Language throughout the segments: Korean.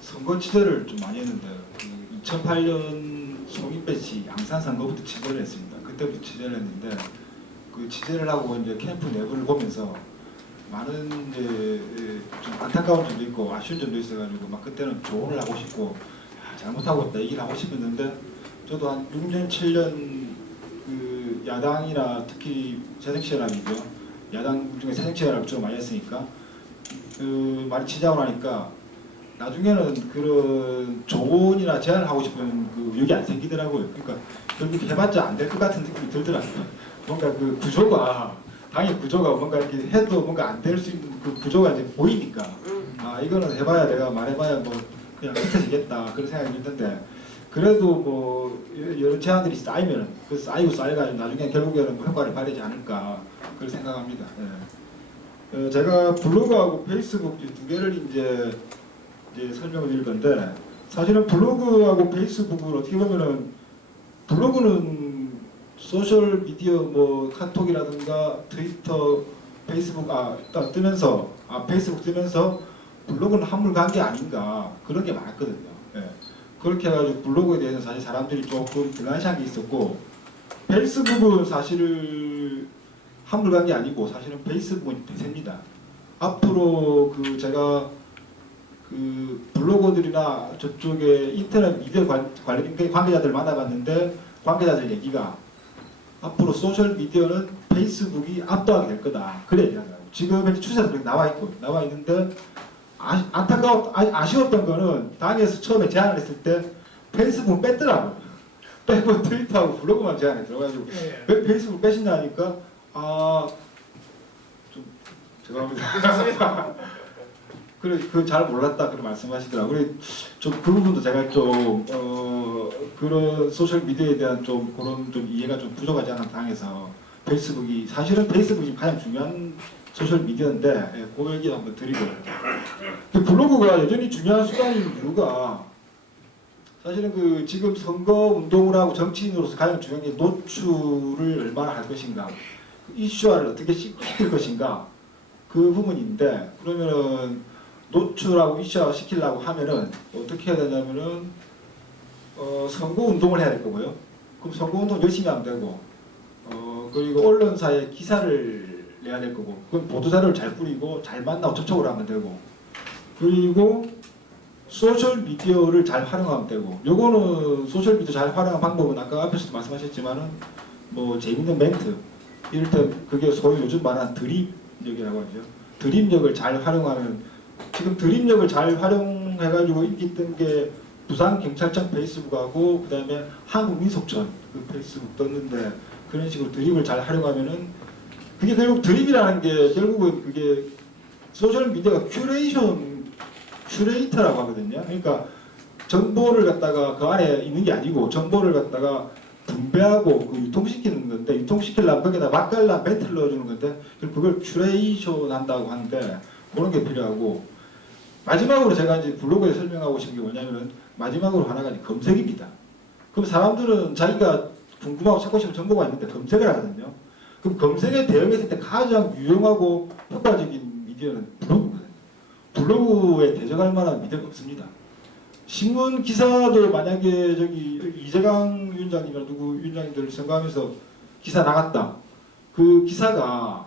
선거 취재를 좀 많이 했는데 2008년 송이배치 양산 선거부터 취재를 했습니다. 그때부터 취재를 했는데 그 취재를 하고 이제 캠프 내부를 보면서 많은 이제 좀 안타까운 점도 있고 아쉬운 점도 있어가지고 막 그때는 조언을 하고 싶고 잘못하고 있다 얘기를 하고 싶었는데 저도 한 6년 7년 그 야당이나 특히 새정치연합이죠. 야당 중에 새정치연합을 좀 많이 했으니까 그 많이 취재하고 나니까 나중에는 그런 조언이나 제안을 하고 싶은 그 의욕이 안 생기더라고요. 그러니까 결국 해봤자 안 될 것 같은 느낌이 들더라고요. 뭔가 그 구조가 당의 구조가 뭔가 이렇게 해도 뭔가 안 될 수 있는 그 구조가 이제 보이니까 아 이거는 해봐야 내가 말해봐야 뭐 그냥 흩어지겠다 그런 생각이 드는데 그래도 뭐 여러 제안들이 쌓이면 그 쌓이고 쌓여가지고 나중에 결국에는 뭐 효과를 발휘하지 않을까 그걸 생각합니다. 예. 제가 블로그하고 페이스북 두 개를 이제 설명을 드릴 건데 사실은 블로그하고 페이스북은 어떻게 보면은 블로그는 소셜 미디어 뭐 카톡이라든가 트위터, 페이스북 뜨면서 페이스북 뜨면서 블로그는 한물 간 게 아닌가 그런 게 많았거든요. 예. 그렇게 해가지고 블로그에 대해서 사실 사람들이 조금 불안시한 게 있었고 페이스북은 사실 한물 간 게 아니고 사실은 페이스북은 대세입니다. 앞으로 그 제가 그 블로거들이나 저쪽에 인터넷 미디어 관련 관계자들 만나봤는데 관계자들 얘기가 앞으로 소셜 미디어는 페이스북이 압도하게 될 거다. 그래 얘기하더라고요. 지금 현재 추세도 그렇게 나와 있는데 아쉬웠던 거는 당에서 처음에 제안을 했을 때 페이스북 뺐더라고요. 빼고 트위터하고 블로그만 제안에 들어가지고 왜 페이스북 빼신다 하니까 좀 죄송합니다. 괜찮습니다. 그래 그 잘 몰랐다 그런 말씀하시더라고요. 그래 좀 그 부분도 제가 좀 그런 소셜 미디어에 대한 좀 그런 좀 이해가 좀 부족하지 않은 당에서 페이스북이 사실은 페이스북이 가장 중요한 소셜 미디어인데 예, 그 얘기 한번 드리고 블로그가 여전히 중요한 수단인 이유가 사실은 그 지금 선거 운동을 하고 정치인으로서 가장 중요한 게 노출을 얼마나 할 것인가 이슈화를 어떻게 시킬 것인가 그 부분인데 그러면은 노출하고 이슈화 시키려고 하면은 어떻게 해야 되냐면은 선거 운동을 해야 될 거고요. 그럼 선거 운동 열심히 하면 되고 그리고 언론사에 기사를 내야 될 거고 그건 보도자료를 잘 뿌리고 잘 만나고 접촉을 하면 되고 그리고 소셜 미디어를 잘 활용하면 되고 요거는 소셜 미디어 잘 활용한 방법은 아까 앞에서도 말씀하셨지만은 뭐 재밌는 멘트 이를테면 그게 소위 요즘 말하는 드립력이라고 하죠. 드립력을 잘 활용하면 지금 드립력을 잘 활용해가지고 인기 있던 게 부산경찰청 페이스북하고 그 다음에 한국민속촌 그 페이스북 떴는데 그런 식으로 드립을 잘 활용하면은 그게 결국 드립이라는 게 결국은 그게 소셜미디어가 큐레이터라고 하거든요. 그러니까 정보를 갖다가 그 안에 있는 게 아니고 정보를 갖다가 분배하고 그 유통시키는 건데 유통시키려면 거기다 맛깔난 멘트를 넣어주는 건데 그걸 큐레이션 한다고 하는데 그런 게 필요하고 마지막으로 제가 이제 블로그에 설명하고 싶은 게 뭐냐면은 마지막으로 하나가 이제 검색입니다. 그럼 사람들은 자기가 궁금하고 찾고 싶은 정보가 있는데 검색을 하거든요. 그럼 검색에 대응했을 때 가장 유용하고 효과적인 미디어는 블로그거든요. 블로그에 대적할 만한 미디어가 없습니다. 신문 기사도 만약에 저기 이재강 위원장이나 누구 위원장님들 선거하면서 기사 나갔다. 그 기사가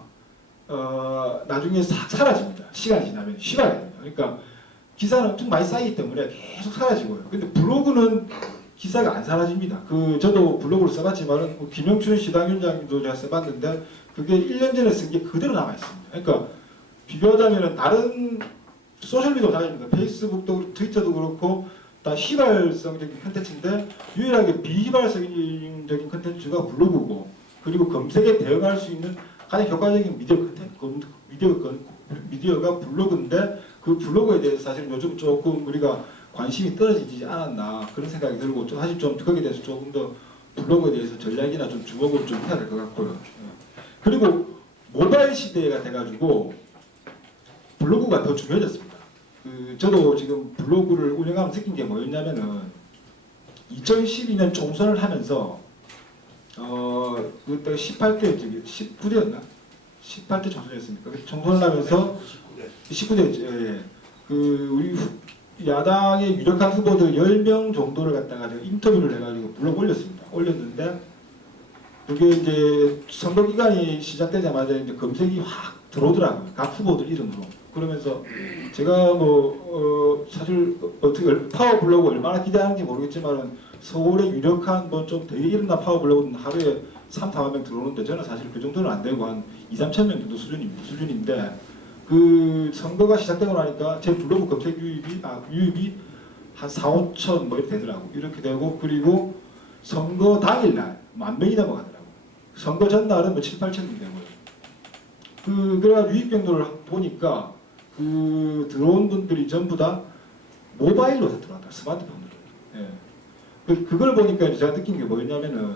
나중에 싹 사라집니다. 시간이 지나면 쉬가야 됩니다. 그러니까 기사는 엄청 많이 쌓이기 때문에 계속 사라지고요. 근데 블로그는 기사가 안 사라집니다. 저도 블로그를 써봤지만은 김영춘 시당위원장님도 제가 써봤는데 그게 1년 전에 쓴 게 그대로 남아있습니다. 그러니까 비교하자면은 다른 소셜미디어도 다릅니다. 페이스북도 트위터도 그렇고 다 휘발성적인 컨텐츠인데 유일하게 비휘발성적인 컨텐츠가 블로그고 그리고 검색에 대응할 수 있는 가장 효과적인 미디어가 블로그인데 그 블로그에 대해서 사실 요즘 조금 우리가 관심이 떨어지지 않았나 그런 생각이 들고 사실 좀 거기에 대해서 조금 더 블로그에 대해서 전략이나 좀 주목을 좀 해야 될 것 같고요. 그리고 모바일 시대가 돼가지고 블로그가 더 중요해졌습니다. 저도 지금 블로그를 운영하면서 느낀 게 뭐였냐면은 2012년 총선을 하면서 그때 18대 19대였나? 18대 총선이었습니까? 총선을 하면서 19대였죠. 예. 우리 야당의 유력한 후보들 10명 정도를 갖다가 제가 인터뷰를 해가지고 블로그 올렸습니다. 올렸는데 그게 이제 선거 기간이 시작되자마자 이제 검색이 확 들어오더라고요. 각 후보들 이름으로. 그러면서 제가 사실 어떻게 파워 블로그 얼마나 기대하는지 모르겠지만은 서울의 유력한 뭐 좀 되게 이름난 파워 블로그는 하루에 3, 4만 명 들어오는데 저는 사실 그 정도는 안 되고 한 2, 3천 명 정도 수준인데 그 선거가 시작되고 나니까 제 블로그 검색 유입이 한 4, 5천 뭐 이렇게 되더라고. 이렇게 되고 그리고 선거 당일날 10,000명이 넘어가더라고. 선거 전날은 뭐 7, 8천 명 되고요. 그래가지고 유입 경로를 보니까 그 들어온 분들이 전부 다 모바일로 다 들어왔다. 스마트폰으로. 예. 그걸 보니까 제가 느낀 게 뭐였냐면은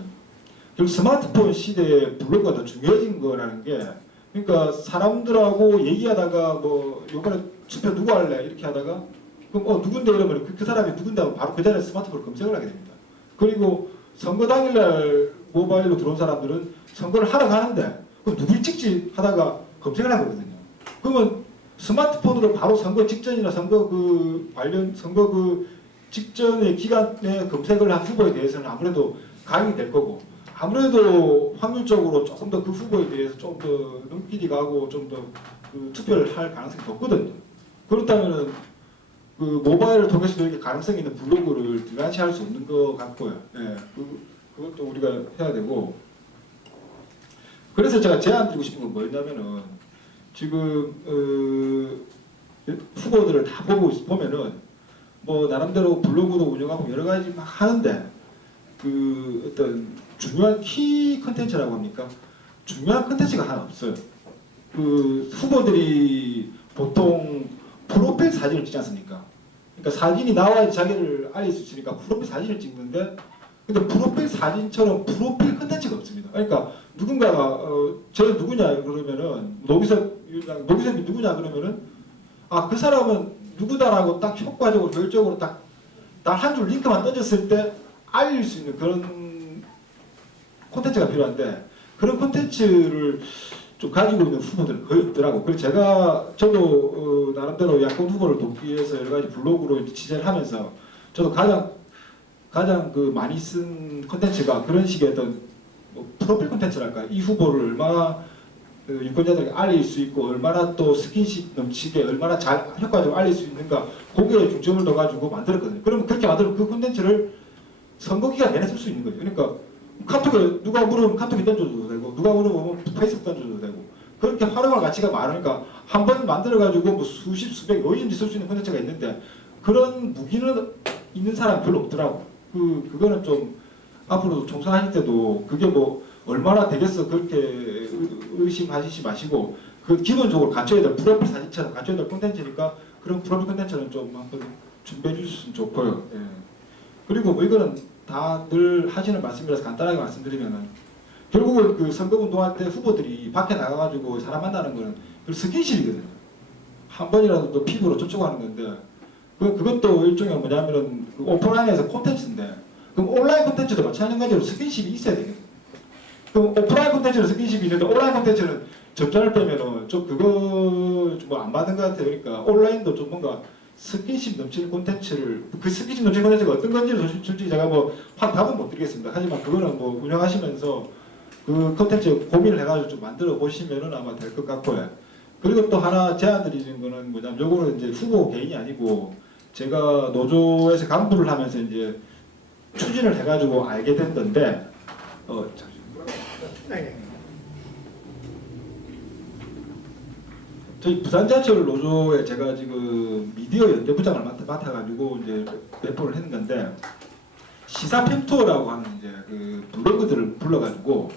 결국 스마트폰 시대에 블로그가 더 중요해진 거라는 게 그러니까 사람들하고 얘기하다가 뭐 요번에 투표 누구 할래 이렇게 하다가 그럼 누군데 이러면 그 사람이 누군데 하면 바로 그 자리에 스마트폰을 검색을 하게 됩니다. 그리고 선거 당일날 모바일로 들어온 사람들은 선거를 하러 가는데 그럼 누굴 찍지 하다가 검색을 하거든요. 그러면 스마트폰으로 바로 선거 직전이나 선거 선거 직전의 기간에 검색을 한 후보에 대해서는 아무래도 가용이 될 거고 아무래도 확률적으로 조금 더 그 후보에 대해서 좀 더 눈길이 가고 좀 더 투표를 할 가능성이 높거든요. 그렇다면은 그 모바일을 통해서도 이렇게 가능성 있는 블로그를 등한시할 수 없는 것 같고요. 예, 그것도 우리가 해야 되고. 그래서 제가 제안드리고 싶은 건 뭐였냐면은 지금 후보들을 다 보면은 뭐 나름대로 블로그도 운영하고 여러 가지 막 하는데 그 어떤 중요한 키 컨텐츠라고 합니까? 중요한 컨텐츠가 하나 없어요. 그 후보들이 보통 프로필 사진을 찍지 않습니까? 그러니까 사진이 나와야 자기를 알릴 수 있으니까 프로필 사진을 찍는데 근데 프로필 사진처럼 프로필 컨텐츠가 없습니다. 그러니까 누군가가 저 누구냐 그러면은 노기섭이 누구냐 그러면은 그 사람은 누구다라고 딱 효과적으로 결정적으로 딱 한 줄 링크만 던졌을 때 알릴 수 있는 그런 콘텐츠가 필요한데 그런 콘텐츠를 좀 가지고 있는 후보들은 거의 없더라고. 그래서 저도 나름대로 야권 후보를 돕기 위해서 여러 가지 블로그로 취재를 하면서 저도 가장 많이 쓴 콘텐츠가 그런 식의 어떤 프로필 콘텐츠랄까. 이 후보를 얼마나 유권자들에게 알릴 수 있고 얼마나 또 스킨십 넘치게 얼마나 잘 효과적으로 알릴 수 있는가 거기에 중점을 둬가지고 만들었거든요. 그러면 그렇게 만들면 그 콘텐츠를 선거 기간 내내 쓸 수 있는 거예요. 그러니까 카톡에 누가 물으면 카톡에 던져줘도 되고 누가 물으면 페이스북 던져줘도 되고 그렇게 활용할 가치가 많으니까 한 번 만들어가지고 뭐 수십 수백 얼마든지 쓸 수 있는 콘텐츠가 있는데 그런 무기는 있는 사람 별로 없더라고. 그거는 좀 앞으로도 총선하실 때도 그게 뭐 얼마나 되겠어 그렇게 의심하시지 마시고 그 기본적으로 갖춰야 될 프로필 사진처럼 갖춰야 될 콘텐츠니까 그런 프로필 콘텐츠는 좀 한번 준비해 주셨으면 좋고요. 예. 그리고 뭐 이거는 다 늘 하시는 말씀이라서 간단하게 말씀드리면은 결국은 그 선거운동할 때 후보들이 밖에 나가가지고 사람 만나는 거는 스킨십이거든요. 한 번이라도 또 피부로 접촉하는 건데 그것도 일종의 뭐냐면은 오프라인에서 콘텐츠인데 그럼 온라인 콘텐츠도 마찬가지로 스킨십이 있어야 되거든요. 그럼 오프라인 콘텐츠는 스킨십이 있는데 온라인 콘텐츠는 접전을 빼면은 좀 그거 좀 안 맞는 것 같아요. 그러니까 온라인도 좀 뭔가 스킨십 넘치는 콘텐츠를 그 스킨십 넘치는 콘텐츠가 어떤 건지는 솔직히 제가 뭐 답은 못 드리겠습니다. 하지만 그거는 뭐 운영하시면서 그 콘텐츠 고민을 해가지고 좀 만들어 보시면은 아마 될 것 같고요. 그리고 또 하나 제안드리는 거는 뭐냐면 요거는 이제 후보 개인이 아니고 제가 노조에서 간부를 하면서 이제 추진을 해가지고 알게 된 건데 저희 부산지하철 노조에 제가 지금 미디어 연대부장을 맡아가지고 이제 배포를 했는 건데 시사 팸투어라고 하는 이제 그 블로그들을 불러가지고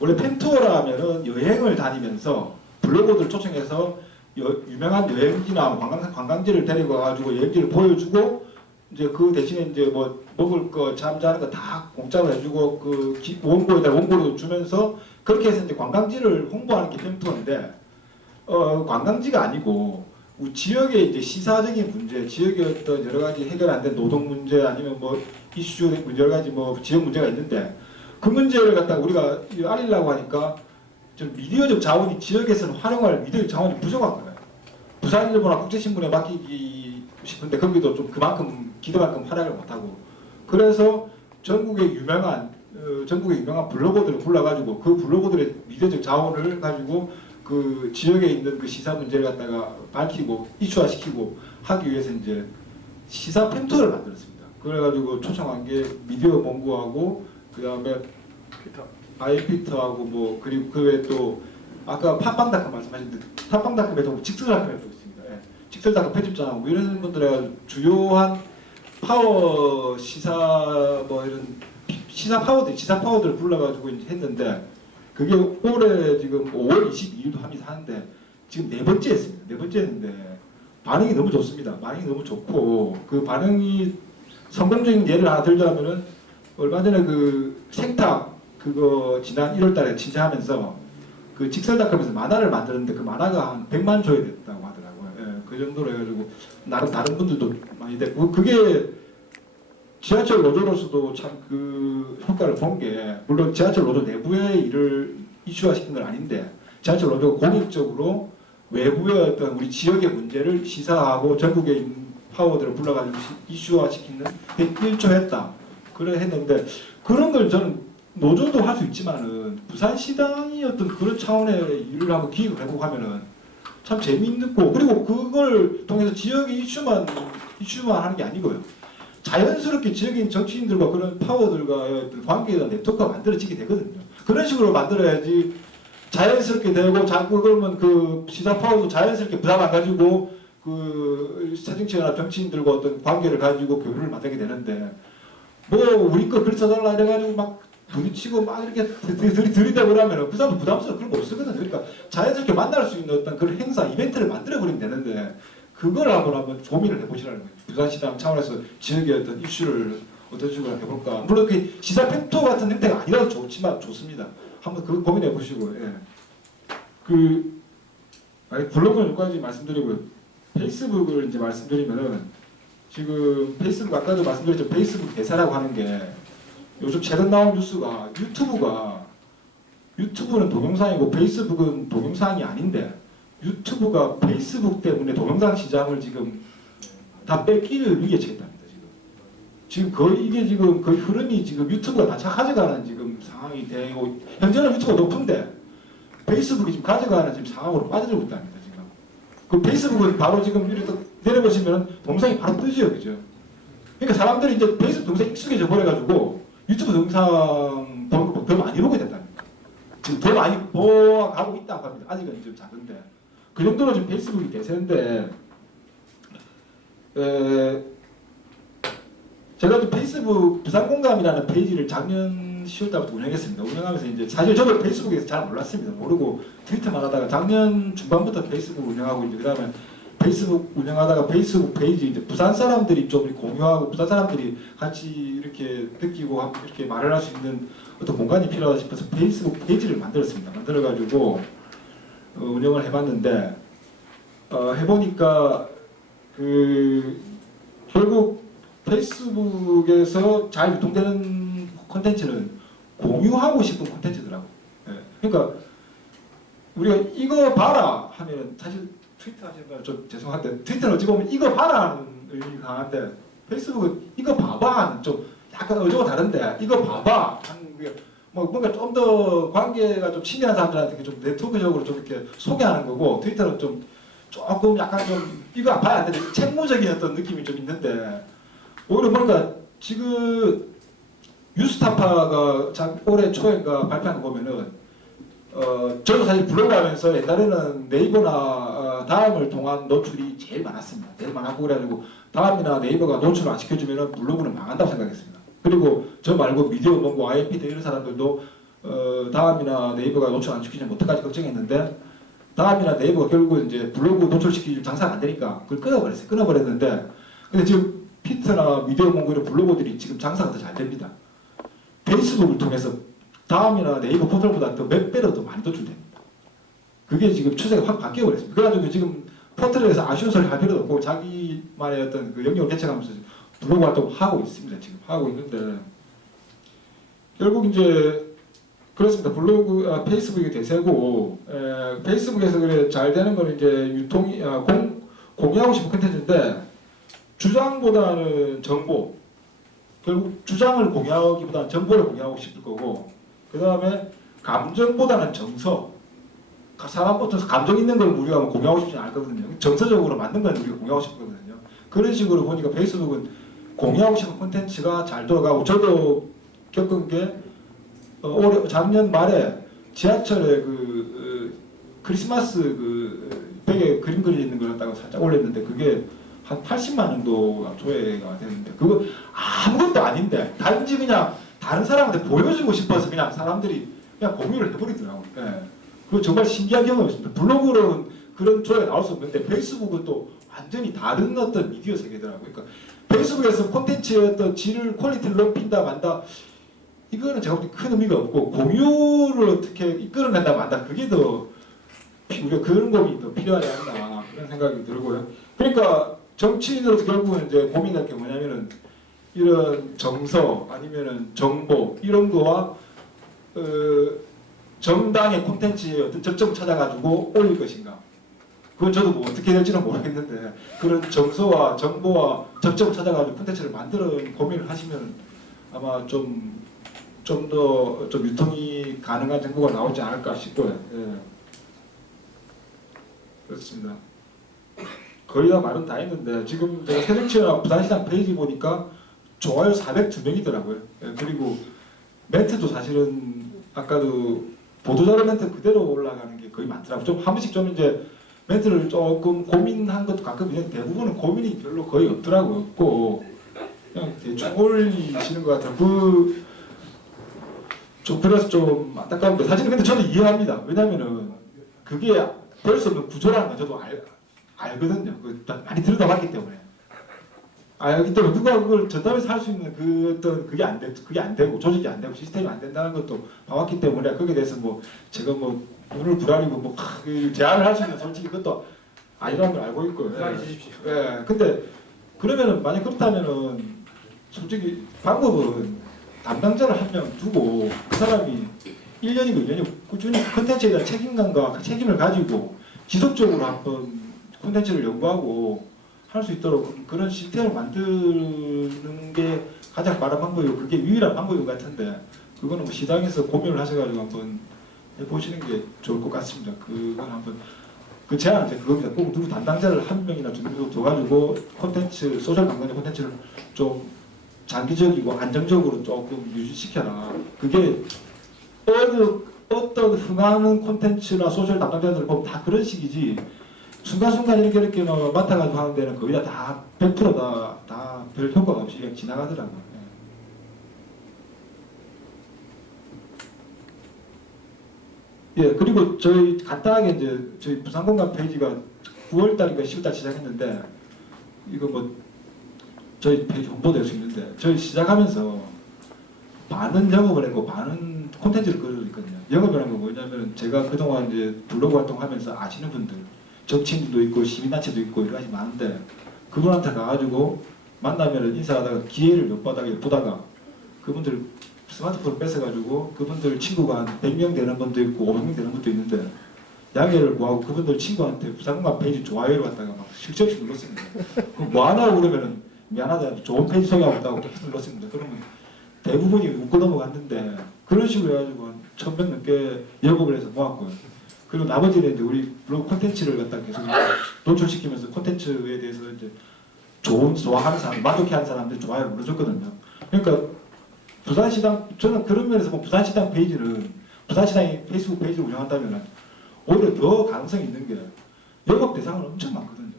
원래 팸투어라 하면은 여행을 다니면서 블로거들 초청해서 유명한 여행지나 관광지를 데리고 와가지고 여행지를 보여주고 이제 그 대신에 이제 뭐 먹을 거 잠자는 거 다 공짜로 해주고 그 원고에다 원고를 주면서 그렇게 해서 이제 관광지를 홍보하는 게 팸투어인데 관광지가 아니고 지역의 이제 시사적인 문제, 지역의 어떤 여러 가지 해결 안 된 노동 문제 아니면 뭐 이슈 여러 가지 뭐 지역 문제가 있는데 그 문제를 갖다가 우리가 알리려고 하니까 좀 미디어적 자원이 지역에서는 활용할 미디어적 자원이 부족한 거예요. 부산일보나 국제신문에 맡기기 싶은데 거기도 좀 그만큼 기대만큼 활약을 못하고 그래서 전국의 유명한 블로거들을 불러가지고 그 블로거들의 미디어적 자원을 가지고 그 지역에 있는 그 시사 문제를 갖다가 밝히고 이슈화시키고 하기 위해서 이제 시사 펜터를 만들었습니다. 그래가지고 초청한 게 미디어 몽구하고 그 다음에 아이피터하고 뭐 그리고 그 외에 또 아까 팟빵닷컴 말씀하셨는데 팟빵닷컴에도 직설닷컴에도 있습니다. 예. 직설닷컴 편집장하고 뭐 이런 분들의 주요한 파워 시사 뭐 이런 시사 파워들을 불러가지고 이제 했는데 그게 올해 지금 5월 22일도 하는데 지금 네 번째 했습니다. 네 번째 했는데 반응이 너무 좋습니다. 반응이 너무 좋고 그 반응이 성공적인 예를 하나 들자면은 얼마 전에 그 생탁 그거 지난 1월달에 취재하면서 그 직설닷컴에서 만화를 만드는데 그 만화가 한 100만 조회 됐다고 하더라고요. 예, 그 정도로 해가지고 나름 다른 분들도 많이 됐고 그게 지하철 노조로서도 참 그 효과를 본 게 물론 지하철 노조 내부의 일을 이슈화시킨 건 아닌데 지하철 노조가 공익적으로 외부의 어떤 우리 지역의 문제를 시사하고 전국에 있는 파워들을 불러가지고 이슈화시키는 데 일조했다. 그래 했는데 그런 걸 저는 노조도 할 수 있지만은 부산시당이 어떤 그런 차원의 일을 하고 기획을 해보고 하면은 참 재미있고 그리고 그걸 통해서 지역의 이슈만 하는 게 아니고요. 자연스럽게 지역인 정치인들과 그런 파워들과의 어떤 관계가 네트워크가 만들어지게 되거든요. 그런 식으로 만들어야지 자연스럽게 되고 그러면 그 시사 파워도 자연스럽게 부담 안 가지고 그 사정치나 정치인들과 어떤 관계를 가지고 교류를 만들게 되는데 뭐 우리 거 글 써달라 이래가지고 막 부딪히고 막 이렇게 들이대고 그러면은 그 사람도 부담스러워 그걸 못 쓰거든요. 그러니까 자연스럽게 만날 수 있는 어떤 그런 행사, 이벤트를 만들어버리면 되는데 그걸 한번 고민을 해보시라는 거예요. 부산시당 차원에서 지역의 어떤 이슈를 어떤 식으로 해볼까. 물론 그 시사 펜토 같은 형태가 아니라도 좋습니다. 한번 그거 고민해 보시고. 예. 블로그는 여기까지 말씀드리고요. 페이스북을 이제 말씀드리면은 지금 페이스북 아까도 말씀드렸죠. 페이스북 대사라고 하는 게 요즘 최근 나온 뉴스가 유튜브는 동영상이고 페이스북은 동영상이 아닌데 유튜브가 페이스북 때문에 동영상 시장을 지금 다 뺏기를 위기에 처했답니다. 지금 거의 이게 지금 거의 흐름이 지금 유튜브가 다 가져가는 지금 상황이 되고 현재는 유튜브가 높은데 페이스북이 지금 가져가는 지금 상황으로 빠져들고 있답니다. 지금 그 페이스북은 바로 지금 이렇게 내려보시면 동영상이 바로 뜨죠, 그죠? 그러니까 사람들이 이제 페이스북 동영상 익숙해져 버려가지고 유튜브 동영상 보는 거 더 많이 보게 된답니다. 지금 더 많이 보아가고 있다고 합니다. 아직은 좀 작은데. 그 정도로 지금 페이스북이 대세인데, 제가 또 페이스북 부산공감이라는 페이지를 작년 10월달부터 운영했습니다. 운영하면서 이제 사실 저도 페이스북에서 잘 몰랐습니다. 모르고 트위터만 하다가 작년 중반부터 페이스북 운영하고 이제 그다음에 페이스북 운영하다가 페이스북 페이지 이제 부산 사람들이 좀 공유하고 부산 사람들이 같이 이렇게 느끼고 이렇게 말을 할 수 있는 어떤 공간이 필요하다 싶어서 페이스북 페이지를 만들었습니다. 만들어가지고 운영을 해봤는데 해보니까 결국 페이스북에서 잘 유통되는 콘텐츠는 공유하고 싶은 콘텐츠더라고. 예. 그러니까 우리가 이거 봐라 하면은 사실 트위터 하시는 분은 좀 죄송한데 트위터는 어찌 보면 이거 봐라는 의미가 강한데 페이스북은 이거 봐봐 좀 약간 어조가 다른데 이거 봐봐 하는 게 뭐 뭔가 좀 더 관계가 좀 친밀한 사람들한테 좀 네트워크적으로 좀 이렇게 소개하는 거고 트위터는 좀 조금 약간 좀 이거 봐야 안 되는데 책무적인 어떤 느낌이 좀 있는데 오히려 보니까 지금 뉴스타파가 올해 초인가 발표한 거 보면은 저도 사실 블로그 하면서 옛날에는 네이버나 다음을 통한 노출이 제일 많았습니다. 제일 많았고 그래가지고 다음이나 네이버가 노출을 안 시켜주면 블로그는 망한다고 생각했습니다. 그리고 저 말고 미디어 몽고 아이피드 이런 사람들도 다음이나 네이버가 노출 안 시키면 어떡하지 걱정했는데 다음이나 네이버가 결국 이제 블로그 노출시키지 장사가 안 되니까 그걸 끊어버렸어요. 끊어버렸는데 근데 지금 피트나 미디어 몽고 이런 블로그들이 지금 장사가 더 잘 됩니다. 페이스북을 통해서 다음이나 네이버 포털보다 더 몇 배로 더 많이 노출됩니다. 그게 지금 추세가 확 바뀌어버렸습니다. 그래가지고 지금 포털에서 아쉬운 소리 할 필요도 없고 자기만의 어떤 그 영역을 개척하면서 블로그 활동을 하고 있습니다. 지금 하고 있는데 결국 이제 그렇습니다. 페이스북이 대세고 페이스북에서 그래 잘 되는 거는 이제 공유하고 싶은 콘텐츠인데 주장보다는 정보, 결국 주장을 공유하기보다는 정보를 공유하고 싶을 거고, 그 다음에 감정보다는 정서, 사람부터 감정 있는 걸 우리가 공유하고 싶지 않거든요. 정서적으로 맞는 건 우리가 공유하고 싶거든요. 그런 식으로 보니까 페이스북은 공유하고 싶은 콘텐츠가 잘 돌아가고, 저도 겪은 게 올해 작년 말에 지하철에 크리스마스 벽에 그림 그리는 걸 갖다가 살짝 올렸는데 그게 한 80만 정도가 조회가 되는데, 그거 아무것도 아닌데 단지 그냥 다른 사람한테 보여주고 싶어서 그냥 사람들이 그냥 공유를 해버리더라고요. 예. 그거 정말 신기한 경험이었습니다. 블로그로는 그런 조회가 나올 수 없는데 페이스북은 또 완전히 다른 어떤 미디어 세계더라고요. 그러니까 페이스북에서 콘텐츠의 어떤 질을, 퀄리티를 높인다 만다, 이거는 제가 볼 때 큰 의미가 없고, 공유를 어떻게 이끌어낸다 만다, 그게 더 우리가 그런 법이 더 필요하지 않나 그런 생각이 들고요. 그러니까 정치인으로서 결국은 이제 고민할 게 뭐냐면은 이런 정서 아니면은 정보 이런 거와 정당의 콘텐츠의 어떤 접점을 찾아가지고 올릴 것인가. 그건 저도 뭐 어떻게 될지는 모르겠는데, 그런 정서와 정보와 접점을 찾아가지고 콘텐츠를 만들어 고민을 하시면 아마 좀 더 유통이 가능한 정보가 나오지 않을까 싶고요. 예. 그렇습니다. 거의 다 말은 다 했는데, 지금 제가 새정치연합 부산시장 페이지 보니까 좋아요 402명이더라고요. 예. 그리고 멘트도 사실은 아까도 보도자료 멘트 그대로 올라가는 게 거의 많더라고요. 좀 한 번씩 좀 이제 멘트를 조금 고민한 것도 가끔 있는데 대부분은 고민이 별로 거의 없더라고요. 없고 그냥 대충 올리시는 것 같아요. 좀 그래서 좀 안타까운데, 사실은 근데 저도 이해합니다. 왜냐면은 그게 될 수 없는 구조라는 건 저도 알거든요. 많이 들여다봤기 때문에. 알기 때문에 누가 그걸 전담해서 할 수 있는 그게 안 되고 조직이 안 되고 시스템이 안 된다는 것도 봐왔기 때문에, 거기에 대해서 뭐 제가 뭐 눈을 부라리고 뭐 제안을 할 수 있는 솔직히 그것도 아니라는 걸 알고 있고요. 예. 근데 그러면은 만약 그렇다면은 솔직히 방법은 담당자를 한 명 두고 그 사람이 1년이고 2년이고 꾸준히 콘텐츠에 대한 책임감과 그 책임을 가지고 지속적으로 한번 콘텐츠를 연구하고 할 수 있도록 그런 시스템을 만드는 게 가장 빠른 방법이고 그게 유일한 방법인 것 같은데, 그거는 뭐 시장에서 고민을 하셔가지고 한번 해보시는 게 좋을 것 같습니다. 그건 한번 그 제안은 이제 그겁니다. 꼭 누구 담당자를 한 명이나 두 명 둬가지고 콘텐츠, 소셜 강단의 콘텐츠를 좀 장기적이고 안정적으로 조금 유지시켜라. 그게 어떤 흥하는 콘텐츠나 소셜 담당자들 보면 다 그런 식이지, 순간순간 이렇게 맡아가지고 하는 데는 거의 다 100% 별 효과가 없이 그냥 지나가더라고요. 예, 그리고 저희 간단하게 이제 저희 부산공감 페이지가 9월달인가 10월달 시작했는데, 이거 뭐 저희 페이지 홍보될 수 있는데, 저희 시작하면서 반은 영업을 했고 반은 콘텐츠를 끌어들였거든요. 영업을 한 거 뭐냐면, 제가 그동안 이제 블로그 활동하면서 아시는 분들, 정치인도 있고 시민단체도 있고 여러 가지 많은데, 그분한테 가가지고 만나면 인사하다가 기회를 못 보다가 그분들 스마트폰을 뺏어가지고 그분들 친구가 한 100명 되는 분도 있고 500명 되는 분도 있는데, 양해를 구하고 그분들 친구한테 부산공감 페이지 좋아요를 갖다가 막 실적없이 눌렀습니다. 그럼 뭐 하나 그러면은 미안하다, 좋은 페이지 소개하고 있다고 계속 눌렀습니다. 그러면 대부분이 웃고 넘어갔는데, 그런 식으로 해가지고 한 1000명 넘게 영업을 해서 모았고요. 그리고 나머지는 이제 우리 블로그 콘텐츠를 갖다 계속 노출시키면서 콘텐츠에 대해서 이제 좋아하는 사람, 만족해하는 사람들 좋아요를 눌러줬거든요. 그러니까 부산시당, 저는 그런 면에서 보면 부산시당 페이지는, 부산시당이 페이스북 페이지를 운영한다면 오히려 더 가능성이 있는 게, 영업 대상은 엄청 많거든요.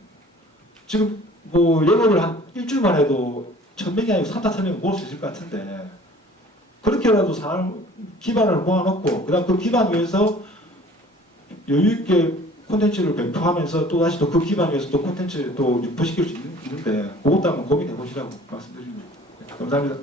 지금 뭐 영업을 한 일주일만 해도 1000명이 아니고 3,000명 모을 수 있을 것 같은데, 그렇게라도 사람 기반을 모아놓고 그다음 그 기반 위에서 여유있게 콘텐츠를 배포하면서 또 다시 또 그 기반 위에서 또 콘텐츠 또 유포시킬 수 있는데, 그것도 한번 고민해 보시라고 말씀드립니다. 감사합니다.